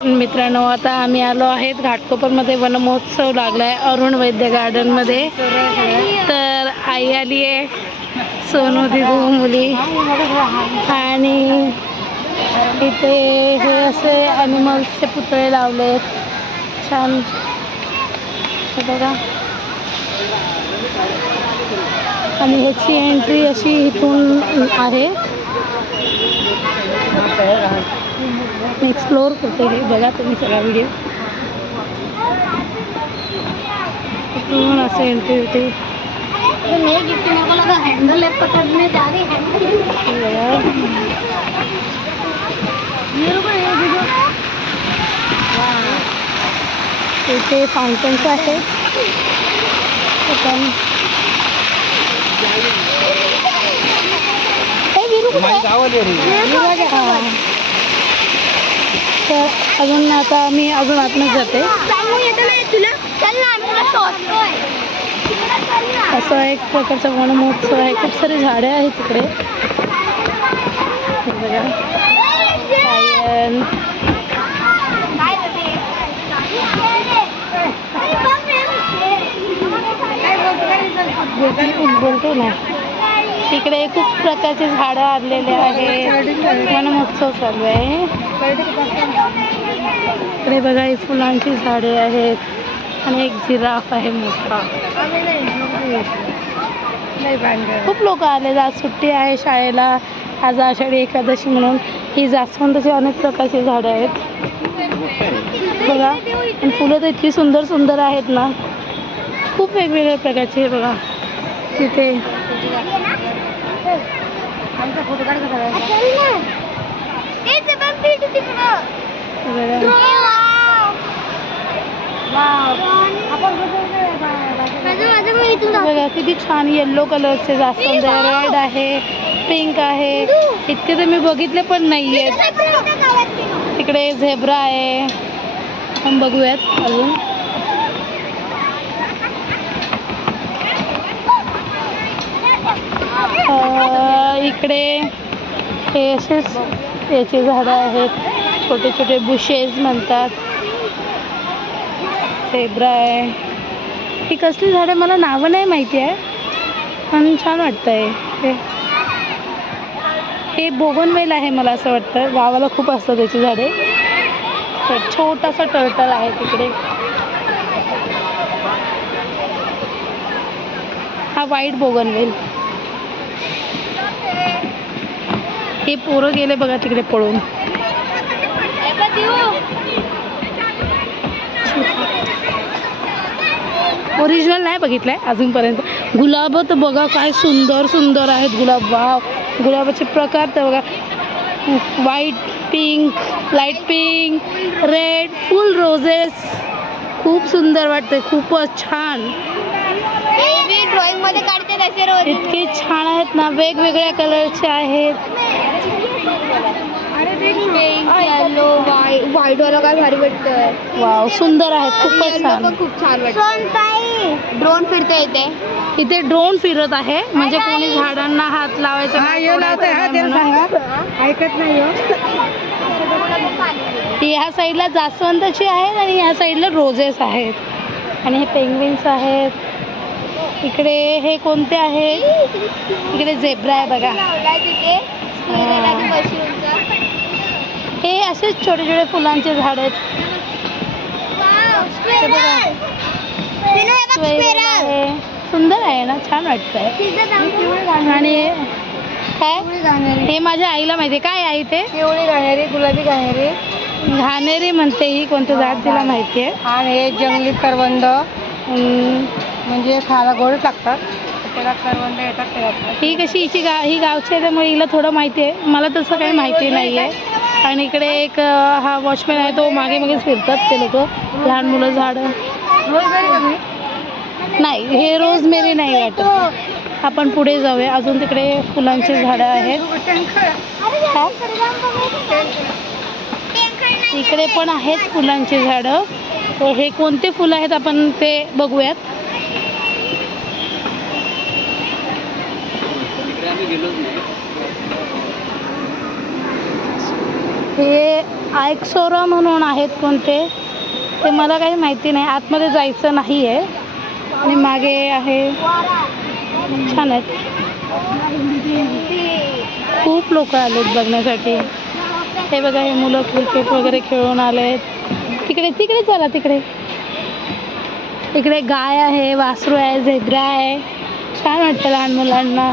मित्रांनो, आता आम्ही आलो आहेत घाटकोपरमध्ये. वनमहोत्सव लागला आहे अरुण वैद्य गार्डनमध्ये. तर आई आली आहे, सोनू दिदू मुली, आणि इथे हे असे ॲनिमल्सचे पुतळे लावलेत छान. बघा, आणि ह्याची एंट्री अशी इथून आहे. एक्सप्लोर करते हे, बघा तुम्ही सगळा व्हिडिओ. इथून असं एंट्री होते. इथे फाउंटन्स आहे. तर अजून आता मी अजून आतमध्ये जाते. असं एक प्रकारचा वनमहोत्सव आहे. खूप सारी झाडे आहेत तिकडे. बोलतो ना, तिकडे खूप प्रकारचे झाडं आणलेले आहेत. वनमहोत्सव चालू आहे. इकडे बघा, ही फुलांची झाडे आहेत आणि एक जिराफ आहे मोठा. खूप लोक आले. आज सुट्टी आहे शाळेला, आज आषाढी एकादशी म्हणून. ही जास्वंदाची अनेक प्रकारची झाडं आहेत बघा. आणि फुलं तर इतकी सुंदर सुंदर आहेत ना, खूप वेगवेगळ्या प्रकारचे. बघा तिथे बघा किती छान येल्लो कलरचे जास्वंद आहे, रेड आहे, पिंक आहे. इतके तर मी बघितले पण नाही आहेत. तिकडे झेब्रा आहे, आपण बघूयात अजून. इकडे हे असेच याची झाडं आहेत, छोटे छोटे बुशेस म्हणतात. झेब्रा आहे. ही कसली झाडं मला नावं नाही माहिती आहे, पण छान वाटतं आहे. हे बोगनवेल आहे मला असं वाटतं. गावाला खूप असतात त्याची झाडे. तर छोटासा टर्टल आहे तिकडे. हा व्हाईट बोगनवेल. हे पोरं गेले बघा तिकडे पळून. ओरिजिनल नाही बघितलंय अजूनपर्यंत. गुलाब तर बघा काय सुंदर सुंदर आहेत गुलाब. वाव, गुलाबाचे प्रकार तर बघा. White, pink, light pink, red, फुल रोजेस. खूप सुंदर वाटते, खूपच छान. ड्रॉइंग मध्ये काढते तसे रोज. इतके छान आहेत ना, वेगवेगळ्या कलरचे आहेत. येलो, व्हाईट वाला काय भारी वाटतंय. वाव, सुंदर आहेत, खूपच छान. खूप छान वाटतं. ड्रोन फिरते इथे. इथे ड्रोन फिरत आहे, म्हणजे कोणी झाडांना हात लावायचा नाही. ऐकत नाही. ह्या साईडला जास्वंदाची आहेत आणि ह्या साईडला रोजेस आहेत. आणि हे पेंग्विन्स आहेत. इकडे हे कोणते आहेत? इकडे झेब्रा आहे बघा. हे असेच छोटे छोटे फुलांचे झाड आहेत. सुंदर आहे ना, छान वाटतंय. आणि काय, हे माझ्या आईला माहिती आहे. काय आई ते? पिवळी घाणेरी, गुलाबी घाणेरी. घाणेरी म्हणते ही, कोणतं झाड तिला माहिती आहे. आणि हे जंगली करवंद, म्हणजे खायला गोड लागतात. त्याला करवंद येतात त्याच्यात. ही कशी ही गावची आहे, त्यामुळे हिला थोडं माहिती आहे. मला तसं काही माहिती नाही आहे. आणि इकडे एक हा वॉचमॅन आहे, तो मागे मागेच फिरतात ते लोक. लहान मुलं झाडं. नाही, हे रोजमेरी नाही वाटत. आपण पुढे जाऊया, अजून तिकडे फुलांची झाडं आहेत. इकडे पण आहेत फुलांची झाडं. हे कोणते फुलं आहेत आपण ते बघूयात. हे आयक्सोरा म्हणून आहेत कोणते ते मला काही माहिती नाही. आतमध्ये जायचं नाही आहे. आणि मागे आहे, छान आहेत. खूप लोक आलेत बघण्यासाठी. हे बघा, हे मुलं क्रिकेट वगैरे खेळून आलेत. तिकडे तिकडे चला, तिकडे इकडे गाय आहे, वासरू आहे, झेब्रा आहे. छान वाटतं लहान मुलांना.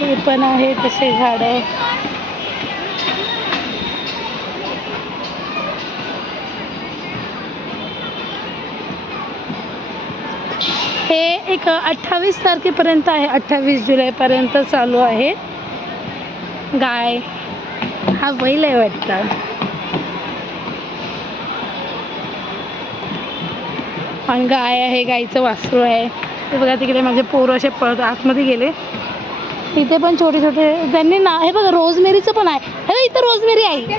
हे पण आहे तसे झाडं. हे एक 28 तारखेपर्यंत आहे, 28 जुलैपर्यंत चालू आहे. गाय, हा बैल आहे वाटतं. आणि गाय आहे, गाईचं वासरू आहे. हे बघा तिकडे माझे पोरं असे पळत आतमध्ये गेले. इथे पण छोटे छोटे त्यांनी ना, हे बघा रोजमेरीचं पण आहे. हे बघा, इथं रोजमेरी आहे.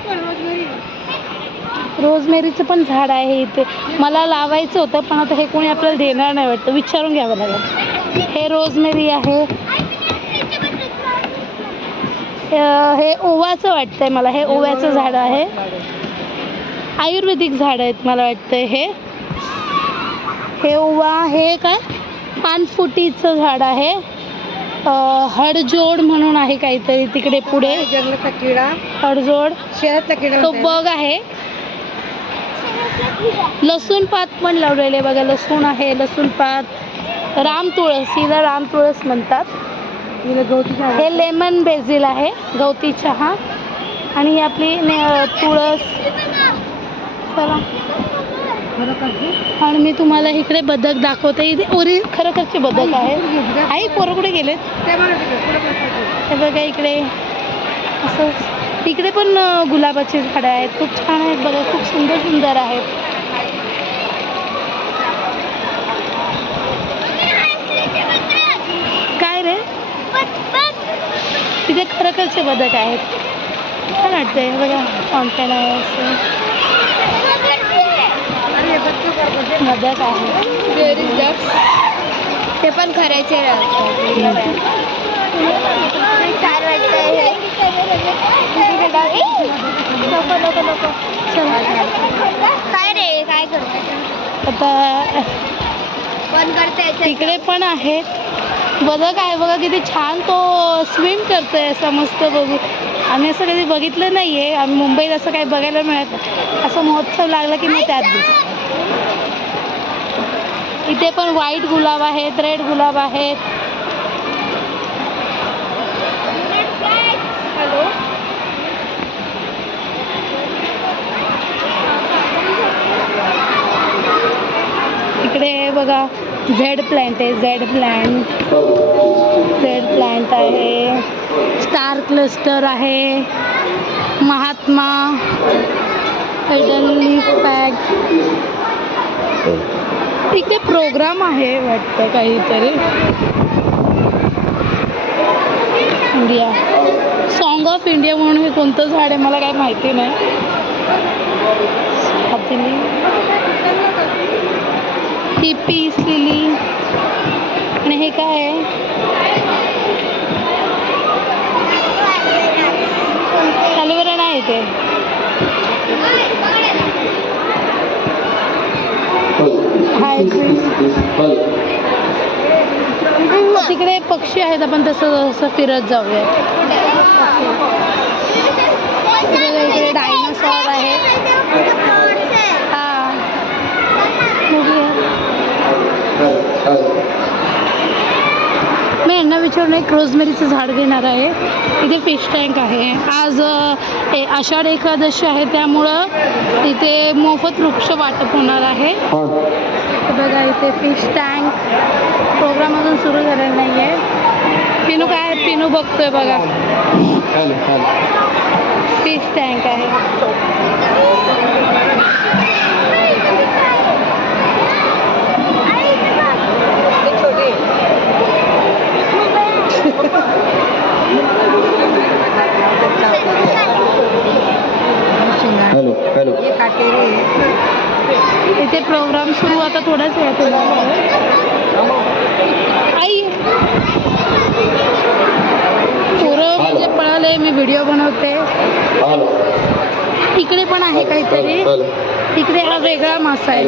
रोजमेरीचं पण झाड आहे इथे. मला लावायचं होतं पण आता हे कोणी आपल्याला देणार नाही वाटतं, विचारून घ्यावं लागेल. हे रोजमेरी आहे. हे ओव्याचं वाटतंय मला. हे ओव्याचं झाड आहे. आयुर्वेदिक झाड आहेत मला वाटतंय हे ओवा. हे काय पानफुटीचं झाड आहे. हडजोड म्हणून आहे काहीतरी तिकडे पुढे. जंगलाचा किडा, हडजोड, शहरातला किडा तो बग आहे. लसूण पात पण लावलेले बघा. लसूण आहे, लसूण पात. राम तुळस, हिला राम तुळस म्हणतात. हे लेमन बेसिल आहे, गवती चहा. आणि ही आपली तुळस. चला, आणि मी तुम्हाला इकडे बदक दाखवते. इथे खरोखरचे बदक आहे. आई पोरं कुठे गेलेत? हे बघा इकडे असं. इकडे पण गुलाबाची झाडं आहेत, खूप छान आहेत बघा, खूप सुंदर सुंदर आहेत. काय रे, तिथे खरोखरचे बदक आहेत. छान वाटतंय बघा. फाउंटेन आहे असं. बदक आहे. ते पण खरायचे काय रे, काय करतो आता? बंद करते. तिकडे पण आहेत बदक आहे बघा, किती छान तो स्विम करतोय असं मस्त बघू. आम्ही असं कधी बघितलं नाही आहे. आम्ही मुंबईत असं काही बघायला मिळत नाही. असं महोत्सव लागला की मग त्यात दिसतं. इथे पण व्हाईट गुलाब आहेत, रेड गुलाब आहेत. हॅलो, इकडे बघा झेड प्लांट आहे. झेड प्लांट आहे. स्टार क्लस्टर आहे. Mahatma, hidden leaf pack. इकडे प्रोग्राम आहे वाटतं काहीतरी. इंडिया, सॉन्ग ऑफ इंडिया म्हणून हे कोणतं झाड आहे मला काही माहिती नाही. ही पीस लिली. आणि हे काय आहे? ॲलोवेरा नाही ते. तिकडे पक्षी आहेत, आपण तसं फिरत जाऊया. इकडे डायनासॉर आहे. हां, मी यांना विचारून एक रोजमेरीचं झाड घेणार आहे. इथे फिश टँक आहे. आज आषाढ एकादशी आहे, त्यामुळं इथे मोफत वृक्ष वाटप होणार आहे. बघा इथे फिश टँक. प्रोग्राम अजून सुरू झालेला नाही आहे. पिनू काय, पिनू बघतोय बघा. फिश टँक आहे. इथे प्रोग्राम सुरू आता थोड्याच वेळात होणार आहे. आई पोरं म्हणजे पळाले, मी व्हिडिओ बनवते. इकडे पण आहे काहीतरी, इकडे हा वेगळा मासा आहे.